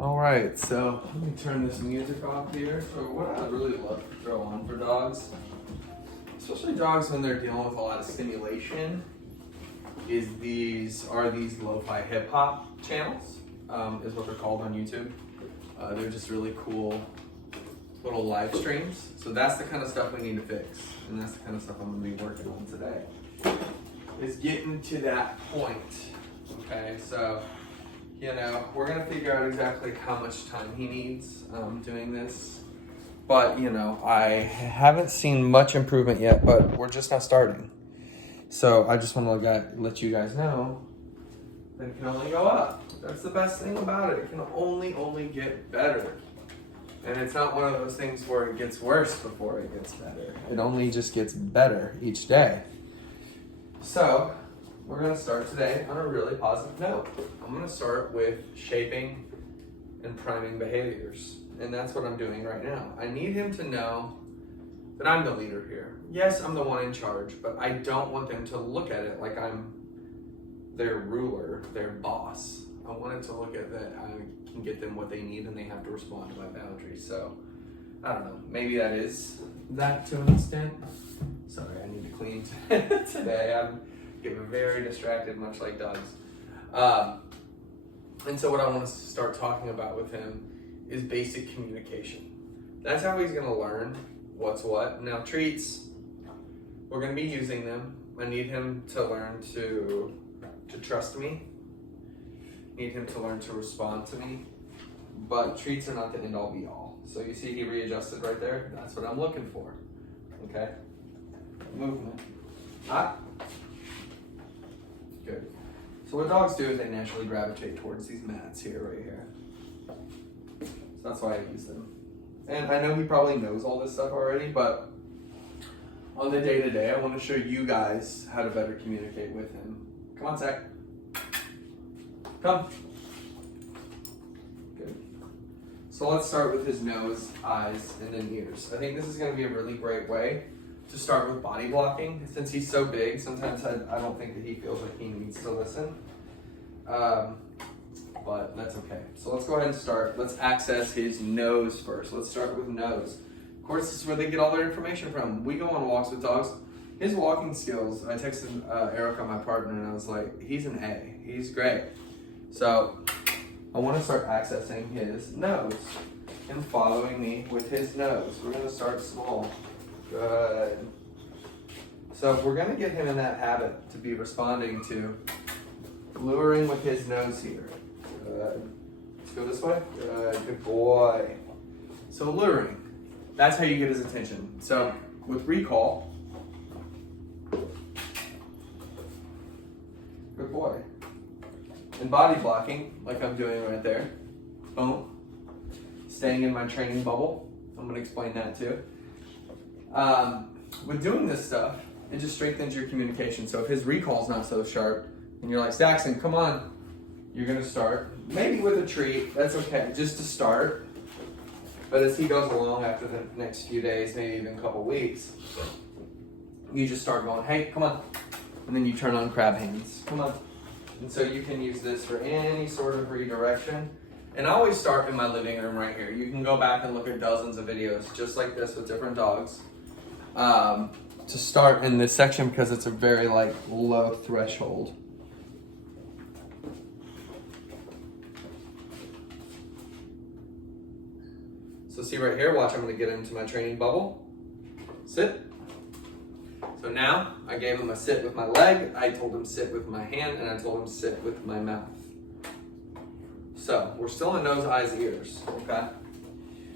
All right, so let me turn this music off here. So what I really love to throw on for dogs, especially dogs when they're dealing with a lot of stimulation, is these lo-fi hip hop channels, is what they're called on YouTube. They're just really cool little live streams. So that's the kind of stuff we need to fix, and that's the kind of stuff I'm gonna be working on today. Is getting to that point. Okay, so we're gonna figure out exactly how much time he needs doing this. But I haven't seen much improvement yet, but we're just not starting. So I just want to let you guys know that it can only go up. That's the best thing about it. It can only get better. And it's not one of those things where it gets worse before it gets better. It only just gets better each day. So we're gonna start today on a really positive note. I'm gonna start with shaping and priming behaviors. And that's what I'm doing right now. I need him to know that I'm the leader here. Yes, I'm the one in charge, but I don't want them to look at it like I'm their ruler, their boss. I want it to look at that I can get them what they need and they have to respond to my boundaries. So, I don't know, maybe that is that to an extent. Sorry, I need to clean today. I'm getting very distracted, much like dogs. And so what I want to start talking about with him is basic communication. That's how he's going to learn what's what. Now, treats, we're going to be using them. I need him to learn to trust me. Need him to learn to respond to me. But treats are not the end all be all. So you see he readjusted right there? That's what I'm looking for. Okay? Movement. Ah. Good. So what dogs do is they naturally gravitate towards these mats here, right here. So that's why I use them. And I know he probably knows all this stuff already, but on the day-to-day, I want to show you guys how to better communicate with him. Come on, Zach. Come. Good. So let's start with his nose, eyes, and then ears. I think this is going to be a really great way to start with body blocking. Since he's so big, sometimes I don't think that he feels like he needs to listen. But that's okay. So let's go ahead and start. Let's access his nose first. Let's start with nose. Of course, this is where they get all their information from. We go on walks with dogs. His walking skills, I texted Erica, my partner, and I was like, he's an A. He's great. So I want to start accessing his nose and following me with his nose. We're going to start small. Good. So we're going to get him in that habit to be responding to luring with his nose here. Good. Let's go this way. Good boy. So luring, that's how you get his attention. So with recall, good boy. And body blocking, like I'm doing right there. Boom. Staying in my training bubble. I'm going to explain that too. With doing this stuff, it just strengthens your communication. So if his recall's not so sharp, and you're like, Saxon, come on, you're gonna start, maybe with a treat, that's okay, just to start. But as he goes along after the next few days, maybe even a couple weeks, you just start going, hey, come on. And then you turn on crab hands, come on. And so you can use this for any sort of redirection. And I always start in my living room right here. You can go back and look at dozens of videos just like this with different dogs. To start in this section because it's a very low threshold. So see right here, watch, I'm gonna get into my training bubble. Sit. So now I gave him a sit with my leg, I told him sit with my hand, and I told him sit with my mouth. So we're still in nose, eyes, ears, okay?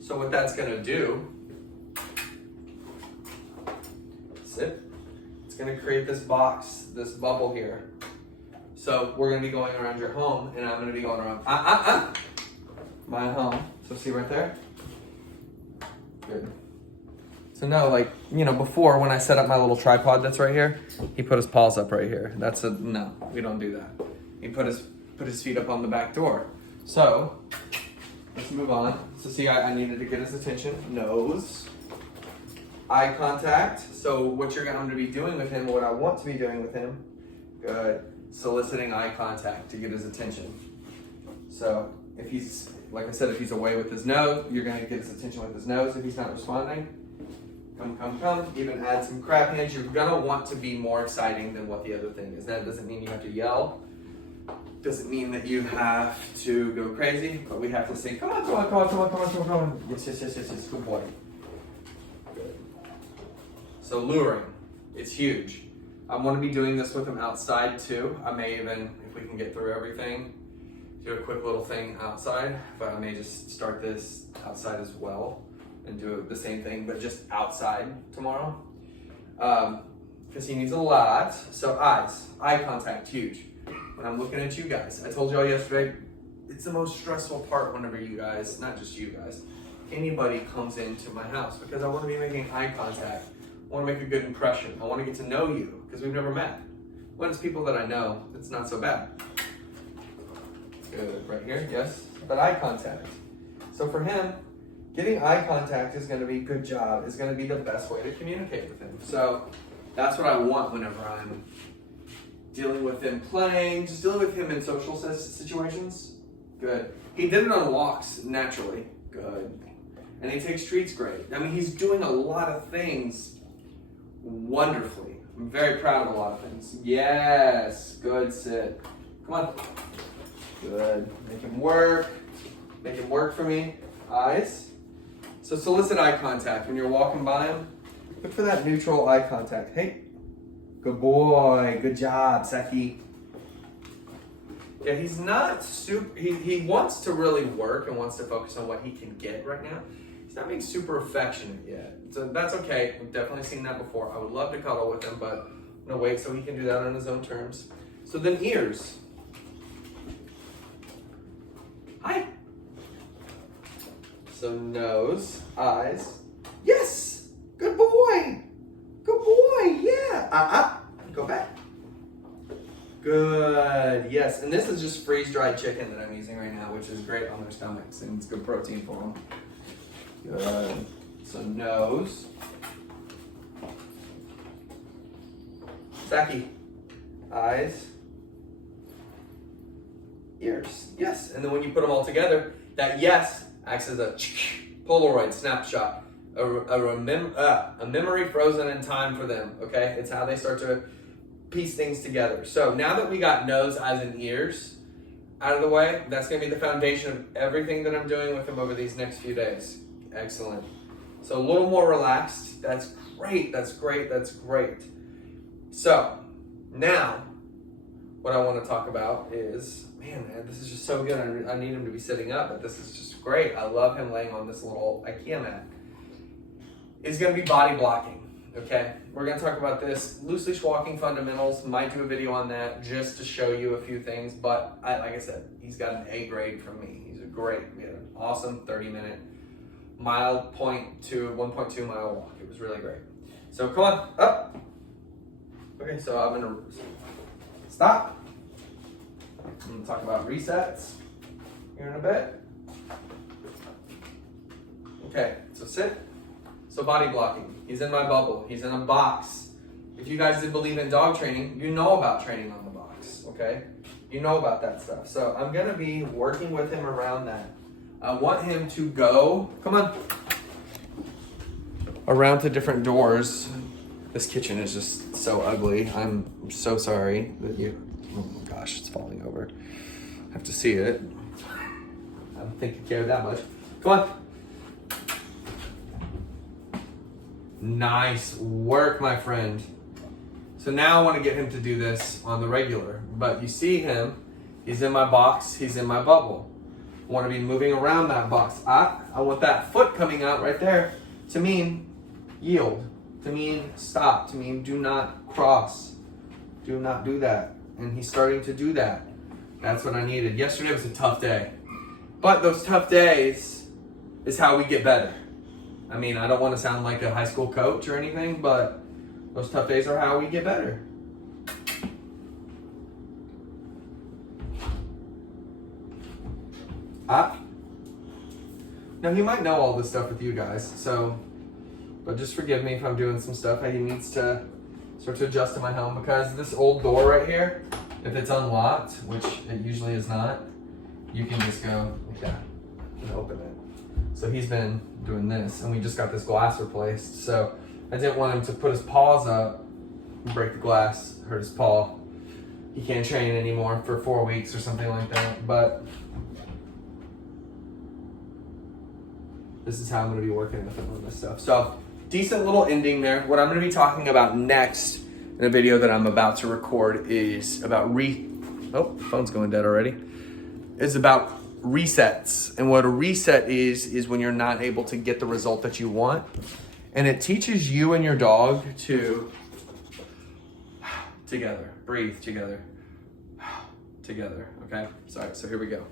So what that's gonna do, sit, it's gonna create this box, this bubble here. So we're gonna be going around your home, and I'm gonna be going around my home. So see right there? Good. So now, before when I set up my little tripod that's right here, he put his paws up right here. No, we don't do that. He put his feet up on the back door. So, let's move on. So see, I needed to get his attention. Nose. Eye contact. So what you're going to be doing with him, what I want to be doing with him, good. Soliciting eye contact to get his attention. So If he's, like I said, if he's away with his nose, you're gonna get his attention with his nose if he's not responding. Come, come, come. Even add some crap hands. You're gonna want to be more exciting than what the other thing is. That doesn't mean you have to yell. Doesn't mean that you have to go crazy, but we have to say, come on, come on, come on, come on, come on, come on, come on. Yes, yes, yes, yes, yes, good boy. Good. So luring, it's huge. I want to be doing this with him outside too. I may even, if we can get through everything, do a quick little thing outside, but I may just start this outside as well and do the same thing, but just outside tomorrow. Because he needs a lot. So eyes, eye contact, huge. When I'm looking at you guys, I told y'all yesterday, it's the most stressful part whenever you guys, not just you guys, anybody comes into my house, because I want to be making eye contact. I want to make a good impression. I want to get to know you, because we've never met. When it's people that I know, it's not so bad. Good, right here, yes, but eye contact. So for him, getting eye contact is going to be, good job, is going to be the best way to communicate with him. So that's what I want whenever I'm dealing with him playing, just dealing with him in social situations. Good. He did it on walks naturally. Good. And he takes treats great. I mean, he's doing a lot of things wonderfully. I'm very proud of a lot of things. Yes. Good, sit. Come on. Good. Make him work. Make him work for me. Eyes. So solicit eye contact. When you're walking by him, look for that neutral eye contact. Hey. Good boy. Good job, Seki. Yeah, he's not super, he wants to really work and wants to focus on what he can get right now. He's not being super affectionate yet. So that's okay. We've definitely seen that before. I would love to cuddle with him, but I'm gonna wait so he can do that on his own terms. So then ears. Hi. So nose, eyes. Yes. Good boy. Good boy. Yeah. Go back. Good. Yes. And this is just freeze-dried chicken that I'm using right now, which is great on their stomachs, and it's good protein for them. Good. So nose. Saki. Eyes. Ears. Yes. And then when you put them all together, that yes acts as a Polaroid snapshot, a memory frozen in time for them. Okay, it's how they start to piece things together. So now that we got nose, eyes, and ears out of the way, that's going to be the foundation of everything that I'm doing with him over these next few days. Excellent. So a little more relaxed. That's great. That's great. That's great. So now what I want to talk about is, man, this is just so good. I need him to be sitting up, but this is just great. I love him laying on this little IKEA mat. It's going to be body blocking. Okay, we're going to talk about this. Loose leash walking fundamentals. Might do a video on that just to show you a few things. But like I said, he's got an A grade from me. He's a great. We had an awesome 30-minute mile point to 1.2 mile walk. It was really great. So come on, up. Okay, so I'm going to stop. I'm going to talk about resets here in a bit. Okay, so sit. So body blocking. He's in my bubble. He's in a box. If you guys did believe in dog training, you know about training on the box, okay? You know about that stuff. So I'm going to be working with him around that. I want him to go, come on, around to different doors. This kitchen is just so ugly. I'm so sorry that oh my gosh, it's falling over. I have to see it. I'm taking care of that much. Come on. Nice work, my friend. So now I want to get him to do this on the regular. But you see him, he's in my box, he's in my bubble. I want to be moving around that box. I want that foot coming out right there to mean yield, to mean stop, to mean do not cross. Do not do that. And he's starting to do that. That's what I needed. Yesterday was a tough day. But those tough days is how we get better. I mean, I don't want to sound like a high school coach or anything, but those tough days are how we get better. Now, he might know all this stuff with you guys, so, but just forgive me if I'm doing some stuff. He needs to start to adjust to my home, because this old door right here, if it's unlocked, which it usually is not, you can just go like that and open it. So he's been doing this, and we just got this glass replaced. So I didn't want him to put his paws up and break the glass, hurt his paw. He can't train anymore for 4 weeks or something like that. But this is how I'm going to be working with him on this stuff. So decent little ending there. What I'm going to be talking about next in a video that I'm about to record is about phone's going dead already. It's about resets. And what a reset is when you're not able to get the result that you want. And it teaches you and your dog to together, breathe together, okay? Sorry, so here we go.